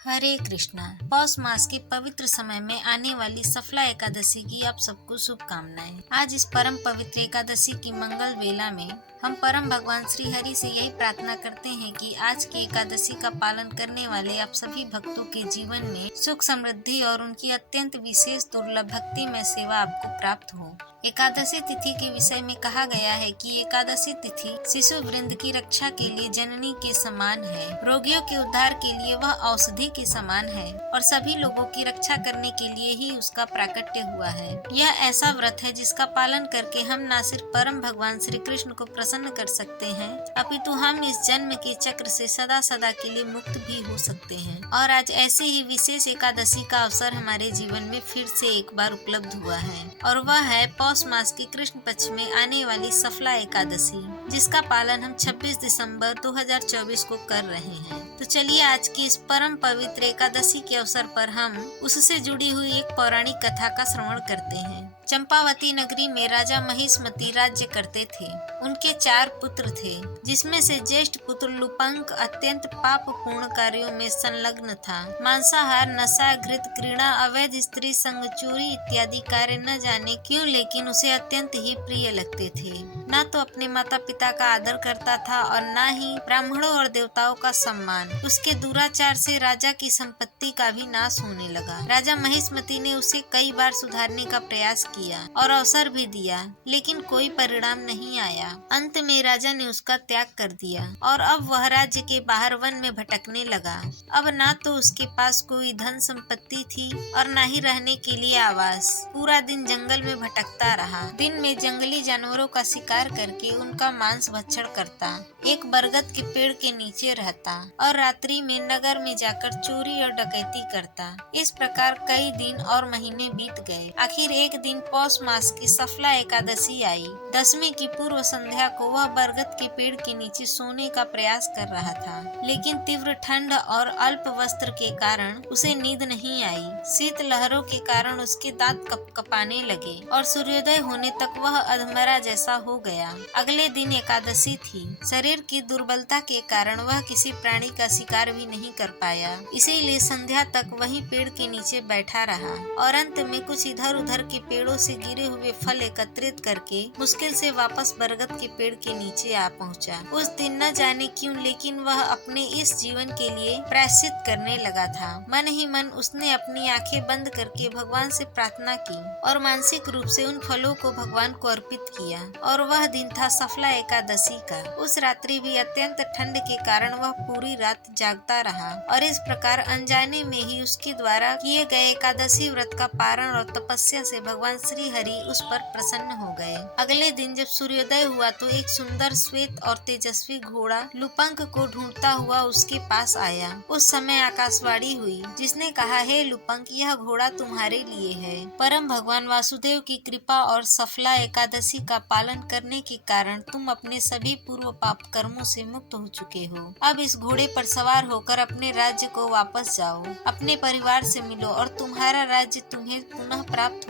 हरे कृष्णा। पौष मास के पवित्र समय में आने वाली सफला एकादशी की आप सबको शुभकामनाएं। आज इस परम पवित्र एकादशी की मंगल वेला में हम परम भगवान श्री हरि से यही प्रार्थना करते हैं कि आज की एकादशी का पालन करने वाले आप सभी भक्तों के जीवन में सुख समृद्धि और उनकी अत्यंत विशेष दुर्लभ भक्ति में सेवा आपको प्राप्त हो। एकादशी तिथि के विषय में कहा गया है कि एकादशी तिथि शिशु वृंद की रक्षा के लिए जननी के समान है, रोगियों के उद्धार के लिए वह औषधि के समान है और सभी लोगों की रक्षा करने के लिए ही उसका प्राकट्य हुआ है। यह ऐसा व्रत है जिसका पालन करके हम न सिर्फ परम भगवान श्री कृष्ण को प्रसन्न कर सकते हैं, अपितु हम इस जन्म के चक्र से सदा सदा के लिए मुक्त भी हो सकते हैं। और आज ऐसे ही विशेष एकादशी का अवसर हमारे जीवन में फिर से एक बार उपलब्ध हुआ है और वह है पौष मास के कृष्ण पक्ष में आने वाली सफला एकादशी, जिसका पालन हम 26 दिसंबर 2024 को कर रहे हैं। तो चलिए आज की इस परम पवित्र एकादशी के अवसर पर हम उससे जुड़ी हुई एक पौराणिक कथा का श्रवण करते हैं। चंपावती नगरी में राजा महिष्मति राज्य करते थे। उनके 4 पुत्र थे, जिसमें से ज्येष्ठ पुत्र लुपंक अत्यंत पापपूर्ण कार्यों में संलग्न था। मांसाहार, नशा, घृत, क्रीड़ा, अवैध स्त्री संग, चोरी इत्यादि कार्य न जाने क्यों लेकिन उसे अत्यंत ही प्रिय लगते थे। न तो अपने माता पिता का आदर करता था और न ही ब्राह्मणों और देवताओं का सम्मान। उसके दुराचार से राजा की संपत्ति का भी नाश होने लगा। राजा महिष्मति ने उसे कई बार सुधारने का प्रयास किया और अवसर भी दिया, लेकिन कोई परिणाम नहीं आया। अंत में राजा ने उसका त्याग कर दिया और अब वह राज्य के बाहर वन में भटकने लगा। अब ना तो उसके पास कोई धन संपत्ति थी और न ही रहने के लिए आवास। पूरा दिन जंगल में भटकता रहा। दिन में जंगली जानवरों का शिकार करके उनका मांस भक्षण करता, एक बरगद के पेड़ के नीचे रहता और रात्रि में नगर में जाकर चोरी और डकैती करता। इस प्रकार कई दिन और महीने बीत गए। आखिर एक दिन पौष मास की सफला एकादशी आई। दसवीं की पूर्व संध्या को वह बरगद के पेड़ के नीचे सोने का प्रयास कर रहा था, लेकिन तीव्र ठंड और अल्प वस्त्र के कारण उसे नींद नहीं आई। शीत लहरों के कारण उसके दांत कपकपाने लगे और सूर्योदय होने तक वह अधमरा जैसा हो गया। अगले दिन एकादशी थी। शरीर की दुर्बलता के कारण वह किसी प्राणी का शिकार भी नहीं कर पाया, इसीलिए संध्या तक वहीं पेड़ के नीचे बैठा रहा और अंत में कुछ इधर उधर के पेड़ों से गिरे हुए फल एकत्रित करके मुश्किल से वापस बरगद के पेड़ के नीचे आ पहुंचा। उस दिन न जाने क्यों लेकिन वह अपने इस जीवन के लिए प्रायश्चित करने लगा था। मन ही मन उसने अपनी आंखें बंद करके भगवान से प्रार्थना की और मानसिक रूप से उन फलों को भगवान को अर्पित किया। और वह दिन था सफला एकादशी का। उस रात्रि भी अत्यंत ठंड के कारण वह पूरी रात जागता रहा और इस प्रकार अनजाने में ही उसके द्वारा किए गए एकादशी व्रत का पारण और तपस्या से भगवान श्री हरि उस पर प्रसन्न हो गए। अगले दिन जब सूर्योदय हुआ तो एक सुंदर श्वेत और तेजस्वी घोड़ा लुपंक को ढूंढता हुआ उसके पास आया। उस समय आकाशवाणी हुई, जिसने कहा, हे लुपंक, यह घोड़ा तुम्हारे लिए है। परम भगवान वासुदेव की कृपा और सफला एकादशी का पालन करने के कारण तुम अपने सभी पूर्व पाप कर्मों से मुक्त हो चुके हो। अब इस घोड़े पर सवार होकर अपने राज्य को वापस जाओ, अपने परिवार से मिलो और तुम्हारा राज्य तुम्हें पुनः प्राप्त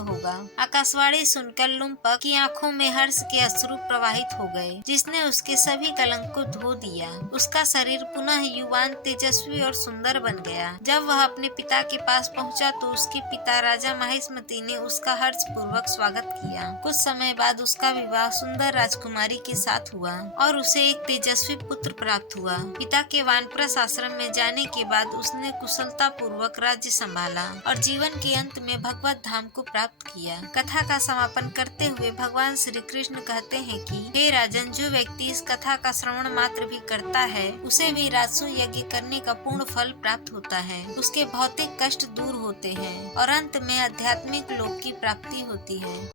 होगा। आकाशवाणी सुनकर लुपंक की आंखों में हर्ष के अश्रु प्रवाहित हो गए, जिसने उसके सभी कलंक को धो दिया। उसका शरीर पुनः युवान, तेजस्वी और सुंदर बन गया। जब वह अपने पिता के पास पहुंचा तो उसके पिता राजा महिष्मति ने उसका हर्ष पूर्वक स्वागत किया। कुछ समय बाद उसका विवाह सुंदर राजकुमारी के साथ हुआ और उसे एक तेजस्वी पुत्र प्राप्त हुआ। पिता के वानप्रस्थ आश्रम में जाने के बाद उसने कुशलता पूर्वक राज्य संभाला और जीवन के अंत में भगवत धाम को प्राप्त किया। कथा का समापन करते हुए भगवान श्री कृष्ण कहते हैं कि हे राजन, जो व्यक्ति इस कथा का श्रवण मात्र भी करता है उसे भी राजसूय यज्ञ करने का पूर्ण फल प्राप्त होता है। उसके भौतिक कष्ट दूर होते हैं और अंत में आध्यात्मिक लोक की प्राप्ति होती है।